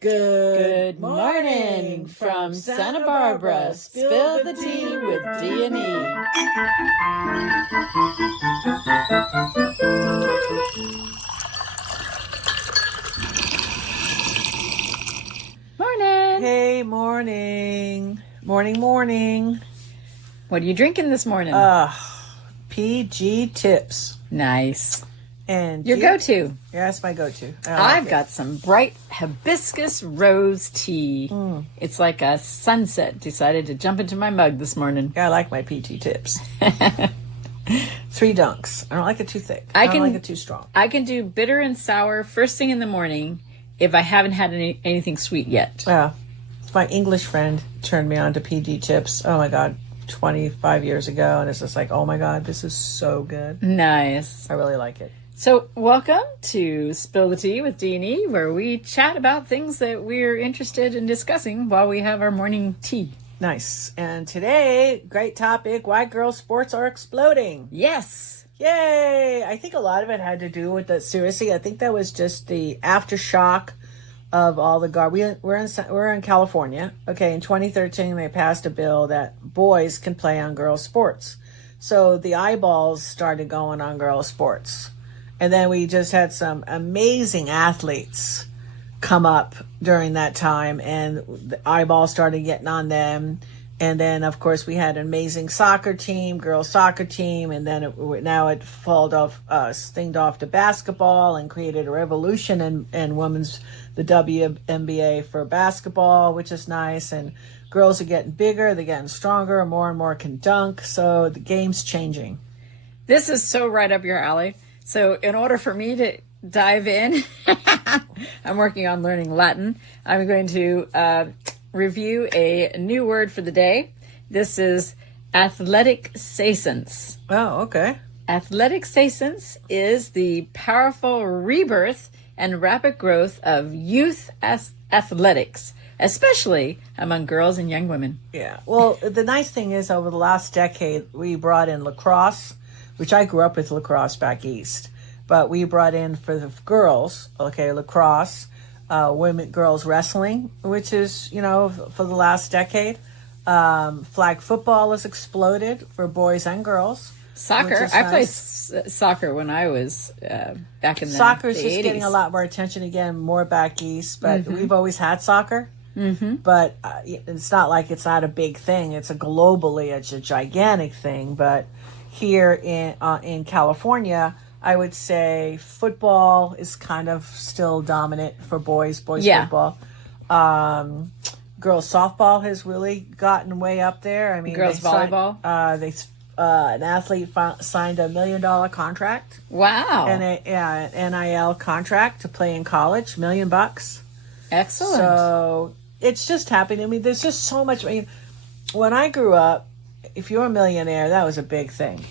Good morning from Santa Barbara. Spill the tea with D&E. Morning. Hey, morning. Morning. What are you drinking this morning? PG Tips. Nice. And your go-to. Yeah, that's my go-to. I've got some bright hibiscus rose tea. It's like a sunset. Decided to jump into my mug this morning. Yeah, I like my PG Tips. 3 dunks. I don't like it too thick. I don't like it too strong. I can do bitter and sour first thing in the morning if I haven't had anything sweet yet. Yeah. It's my English friend turned me on to PG Tips. Oh, my God. 25 years ago. And it's just like, oh, my God, this is so good. Nice. I really like it. So welcome to Spill the Tea with D&E, where we chat about things that we're interested in discussing while we have our morning tea. Nice. And today, great topic, why girls' sports are exploding. Yes. Yay. I think a lot of it had to do with that. Seriously, I think that was just the aftershock of all the we're in California. Okay, in 2013, they passed a bill that boys can play on girls' sports. So the eyeballs started going on girls' sports. And then we just had some amazing athletes come up during that time, and the eyeballs started getting on them. And then, of course, we had an amazing soccer team, girls soccer team, and then now it stinged off to basketball and created a revolution in women's, the WNBA for basketball, which is nice. And girls are getting bigger, they're getting stronger, more and more can dunk. So the game's changing. This is so right up your alley. So in order for me to dive in, I'm working on learning Latin. I'm going to review a new word for the day. This is Athleticaissance. Oh, okay. Athleticaissance is the powerful rebirth and rapid growth of youth athletics, especially among girls and young women. Yeah. Well, the nice thing is over the last decade, we brought in lacrosse, which I grew up with lacrosse back east, but we brought in for the girls, lacrosse, girls wrestling, which is, for the last decade. Flag football has exploded for boys and girls. Soccer. I played soccer when I was back in the Soccer's the just 80s. Getting a lot more attention again, more back east, but we've always had soccer. But it's not like it's not a big thing. It's it's a gigantic thing, but here in California, I would say football is kind of still dominant for boys football. Girls softball has really gotten way up there. I mean, girls volleyball. An athlete signed $1 million contract. Wow. And an NIL contract to play in college, $1 million. Excellent. So it's just happening. I mean, there's just so much. I mean, when I grew up, if you're a millionaire, that was a big thing.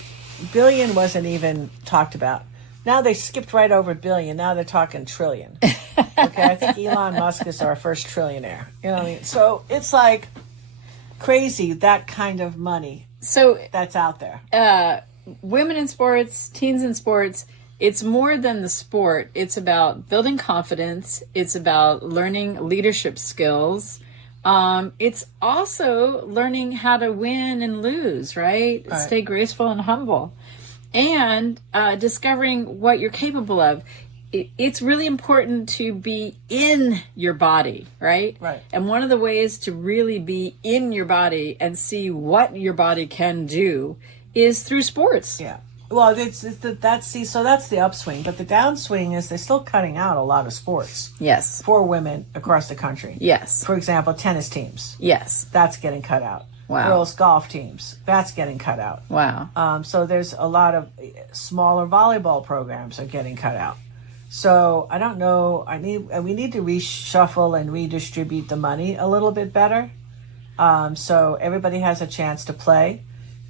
Billion wasn't even talked about. Now they skipped right over billion. Now they're talking trillion. Okay, I think Elon Musk is our first trillionaire. You know what I mean? So it's like crazy, that kind of money that's out there. Women in sports, teens in sports, it's more than the sport. It's about building confidence. It's about learning leadership skills. It's also learning how to win and lose, right? Stay graceful and humble, and discovering what you're capable of. It's really important to be in your body, right? Right. And one of the ways to really be in your body and see what your body can do is through sports. Yeah. Well, that's the upswing, but the downswing is they're still cutting out a lot of sports. Yes. For women across the country. Yes. For example, tennis teams. Yes. That's getting cut out. Wow. Girls golf teams. That's getting cut out. Wow. So there's a lot of smaller volleyball programs are getting cut out. So I don't know. We need to reshuffle and redistribute the money a little bit better, so everybody has a chance to play.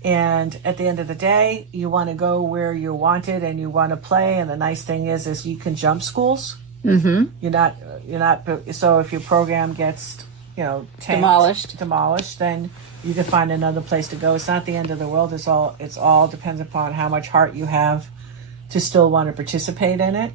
And at the end of the day, you want to go where you're wanted and you want to play. And the nice thing is you can jump schools. Mm-hmm. You're not. So if your program gets, demolished, then you can find another place to go. It's not the end of the world. It's all depends upon how much heart you have to still want to participate in it.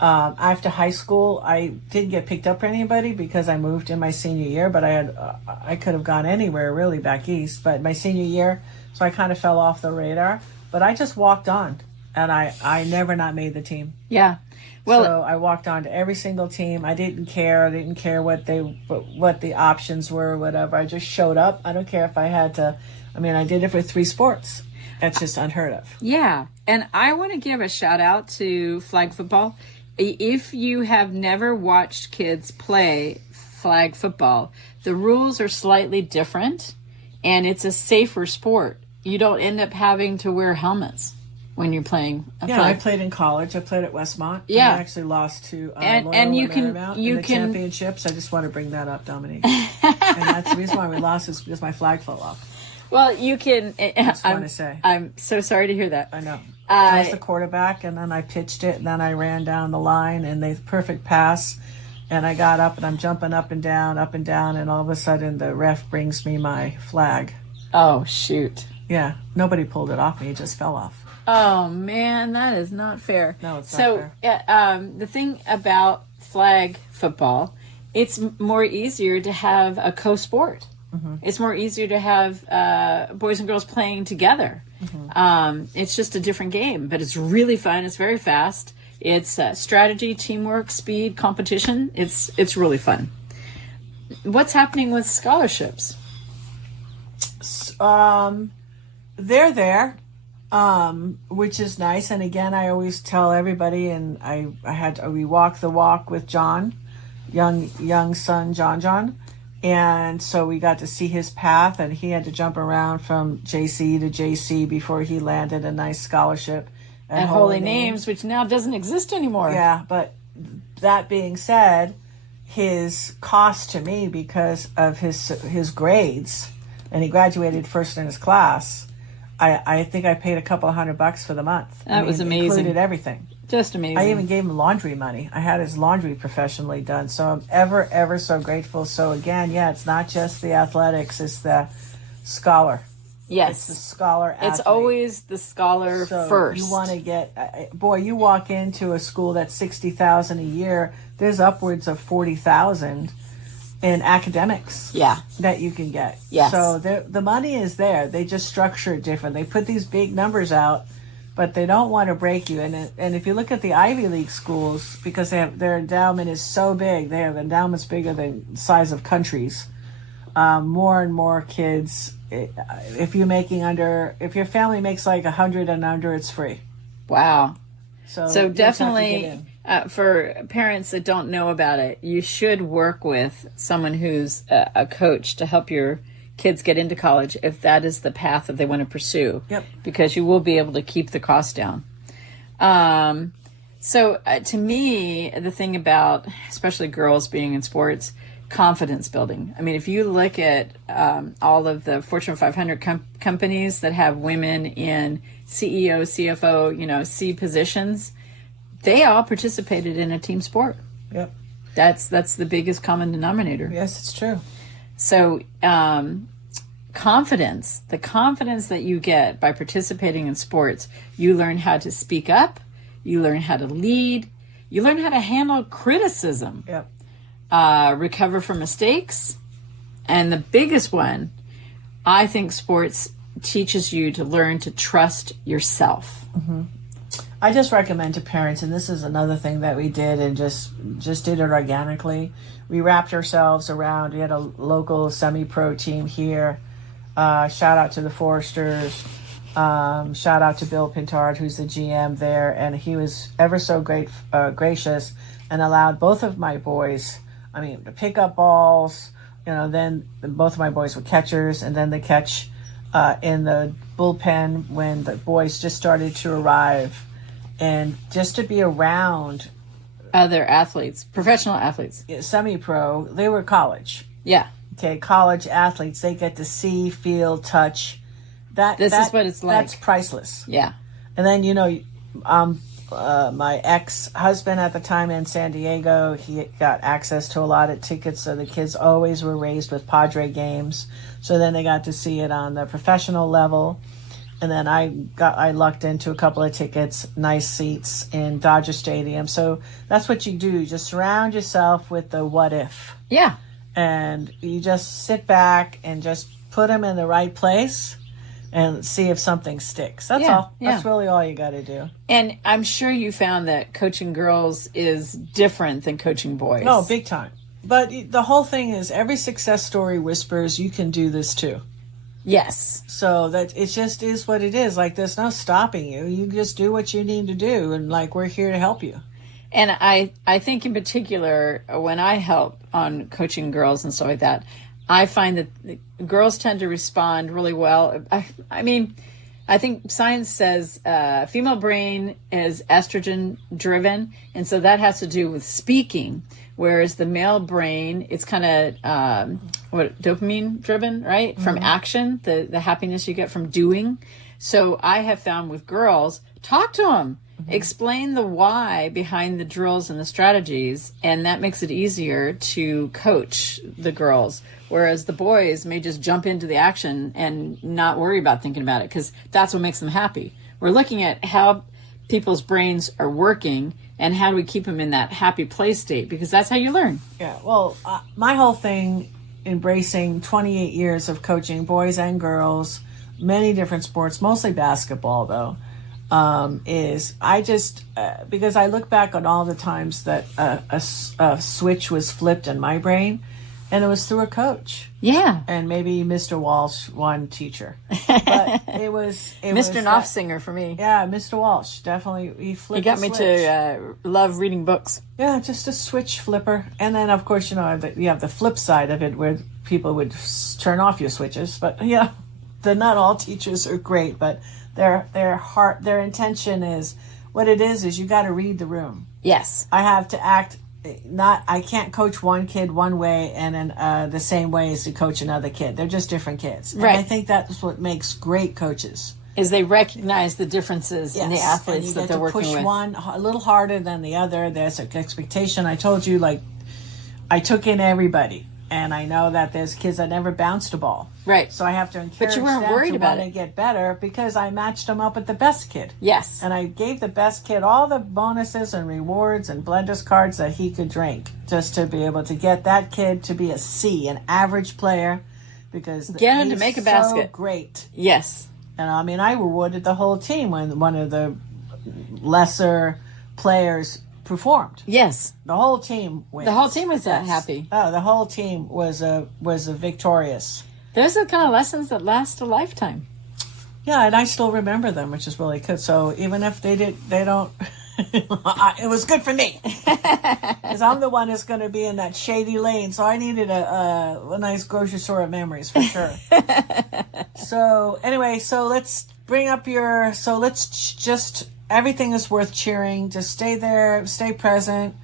After high school, I didn't get picked up for anybody because I moved in my senior year, but I could have gone anywhere really back east. But my senior year, so I kind of fell off the radar. But I just walked on, and I never not made the team. Yeah. Well, so I walked on to every single team. I didn't care. I didn't care what the options were or whatever. I just showed up. I don't care if I had to. I mean, I did it for 3 sports. That's just unheard of. Yeah. And I want to give a shout out to flag football. If you have never watched kids play flag football, the rules are slightly different, and it's a safer sport. You don't end up having to wear helmets when you're playing a Yeah, flag. I played in college. I played at Westmont. Yeah. I actually lost to and you can in the championships. I just want to bring that up, Dominique. And that's the reason why we lost is because my flag fell off. Well, you can. I just want to say. I'm so sorry to hear that. I know. I was the quarterback, and then I pitched it, and then I ran down the line, and they perfect pass, and I got up, and I'm jumping up and down, and all of a sudden the ref brings me my flag. Oh, shoot. Yeah, nobody pulled it off me. It just fell off. Oh, man, that is not fair. No, it's not fair. So, the thing about flag football, it's more easier to have a co-sport. Mm-hmm. It's more easier to have boys and girls playing together. Mm-hmm. It's just a different game, but it's really fun. It's very fast. It's strategy, teamwork, speed, competition. It's really fun. What's happening with scholarships? They're there, which is nice. And again, I always tell everybody, and we walk the walk with John, young son, John. And so we got to see his path, and he had to jump around from JC to JC before he landed a nice scholarship at Holy Names, which now doesn't exist anymore. Yeah, but that being said, his cost to me because of his grades, and he graduated first in his class, I think I paid a couple of $100 for the month. That was amazing. Included everything. Just amazing. I even gave him laundry money. I had his laundry professionally done. So I'm ever so grateful. So again, yeah, it's not just the athletics, it's the scholar. Yes. It's the scholar athlete. It's always the scholar so first. You want to get, you walk into a school that's $60,000 a year, there's upwards of $40,000 in academics. Yeah. That you can get. Yes. So the money is there. They just structure it different. They put these big numbers out, but they don't want to break you. And if you look at the Ivy League schools, because their endowment is so big, they have endowments bigger than the size of countries. More and more kids, if your family makes like 100 and under, it's free. Wow. So definitely, for parents that don't know about it, you should work with someone who's a coach to help your kids get into college if that is the path that they want to pursue. Yep. Because you will be able to keep the cost down. So to me, the thing about especially girls being in sports, confidence building. I mean, if you look at all of the Fortune 500 companies that have women in CEO, CFO, C positions, they all participated in a team sport. Yep. That's the biggest common denominator. Yes, it's true. So confidence, the confidence that you get by participating in sports, you learn how to speak up, you learn how to lead, you learn how to handle criticism, yep. Recover from mistakes, and the biggest one, I think sports teaches you to learn to trust yourself. Mm-hmm. I just recommend to parents, and this is another thing that we did and just did it organically. We wrapped ourselves around, we had a local semi-pro team here. Shout out to the Foresters. Shout out to Bill Pintard, who's the GM there. And he was ever so gracious and allowed both of my boys, to pick up balls. Then both of my boys were catchers, and then the catch in the bullpen when the boys just started to arrive. And just to be around other athletes, professional athletes, semi-pro, they were college. Yeah. Okay, college athletes, they get to see, feel, touch. This is what it's like. That's priceless. Yeah. And then, my ex-husband at the time in San Diego, he got access to a lot of tickets, so the kids always were raised with Padre games. So then they got to see it on the professional level. And then I lucked into a couple of tickets, nice seats in Dodger Stadium. So that's what you do. You just surround yourself with the what if. Yeah. And you just sit back and just put them in the right place and see if something sticks. That's all. That's really all you got to do. And I'm sure you found that coaching girls is different than coaching boys. Oh, big time. But the whole thing is every success story whispers you can do this too. Yes. So that it just is what it is. Like, there's no stopping you. You just do what you need to do. And like, we're here to help you. And I think in particular, when I help on coaching girls and stuff like that, I find that the girls tend to respond really well. I mean, I think science says female brain is estrogen driven. And so that has to do with speaking. Whereas the male brain, it's kind of dopamine driven, right? From action, the happiness you get from doing. So I have found with girls, talk to them, explain the why behind the drills and the strategies, and that makes it easier to coach the girls. Whereas the boys may just jump into the action and not worry about thinking about it, because that's what makes them happy. We're looking at how people's brains are working and how do we keep them in that happy play state, because that's how you learn. Yeah, well, my whole thing, embracing 28 years of coaching boys and girls, many different sports, mostly basketball though, is I just, because I look back on all the times that a switch was flipped in my brain, and it was through a coach. Yeah. And maybe Mr. Walsh, one teacher. But it was Mr. Knopfsinger for me. Yeah, Mr. Walsh, definitely. He flipped He got me to love reading books. Yeah, just a switch flipper. And then, of course, you have the flip side of it where people would turn off your switches. But, yeah, not all teachers are great. But their intention is, what it is you got to read the room. Yes. I have to act... I can't coach one kid one way and then the same way as to coach another kid. They're just different kids. Right. And I think that's what makes great coaches. Is they recognize the differences in the athletes that they're working with. Push one a little harder than the other. There's an expectation. I told you, like, I took in everybody. And I know that there's kids that never bounced a ball. Right. So I have to encourage but you weren't them worried to about want it. to get better because I matched them up with the best kid. Yes. And I gave the best kid all the bonuses and rewards and blenders cards that he could drink just to be able to get that kid to be a C, an average player, because get him to make a basket. So great. Yes. And I mean, I rewarded the whole team when one of the lesser players performed. Yes. The whole team wins. The whole team was that happy. Oh, the whole team was a victorious. Those are the kind of lessons that last a lifetime. Yeah, and I still remember them, which is really good. So even if they don't, it was good for me. Because I'm the one that's going to be in that shady lane. So I needed a nice grocery store of memories for sure. So anyway, so let's bring up everything is worth cheering. Just stay there, stay present,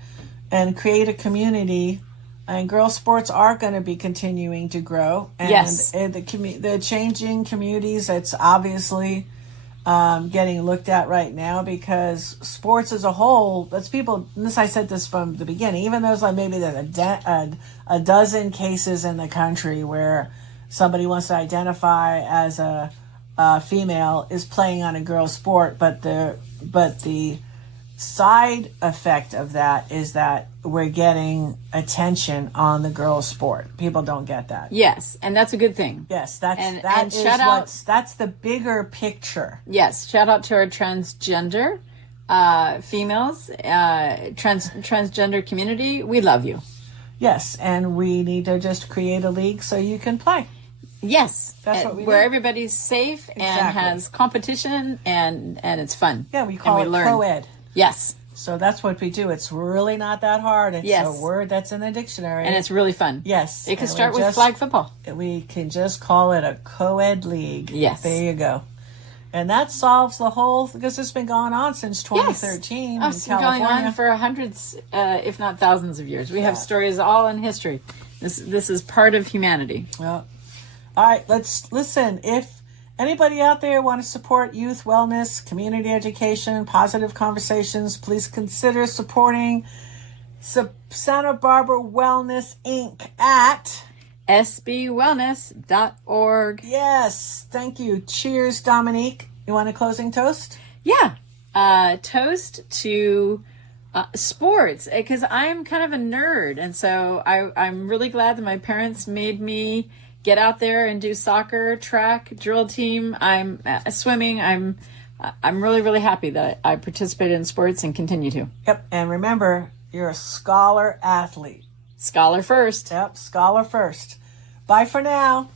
and create a community. And girls' sports are going to be continuing to grow. And yes. The changing communities, it's obviously getting looked at right now because sports as a whole, I said this from the beginning, even though there's like maybe a dozen cases in the country where somebody wants to identify as a female is playing on a girl's sport, but the side effect of that is that we're getting attention on the girls' sport. People don't get that. Yes, and that's a good thing. Yes, that's the bigger picture. Yes, shout out to our transgender females, transgender community. We love you. Yes, and we need to just create a league so you can play. Yes, that's what we where do. Everybody's safe and has competition and it's fun. Yeah, we call it co-ed. Yes. So that's what we do. It's really not that hard. It's a word that's in the dictionary. And it's really fun. Yes. It can start with flag football. We can just call it a co-ed league. Yes. There you go. And that solves the whole, because it's been going on since 2013 in it's been going on for hundreds, if not thousands of years. We have stories all in history. This is part of humanity. Well, all right, let's listen. If anybody out there want to support youth wellness, community education, positive conversations, please consider supporting Santa Barbara Wellness Inc. at sbwellness.org. Yes, thank you. Cheers, Dominique. You want a closing toast? Yeah. Toast to sports, because I'm kind of a nerd. And so I'm really glad that my parents made me get out there and do soccer, track, drill team. I'm swimming. I'm really, really happy that I participated in sports and continue to. Yep. And remember, you're a scholar athlete. Scholar first. Yep. Scholar first. Bye for now.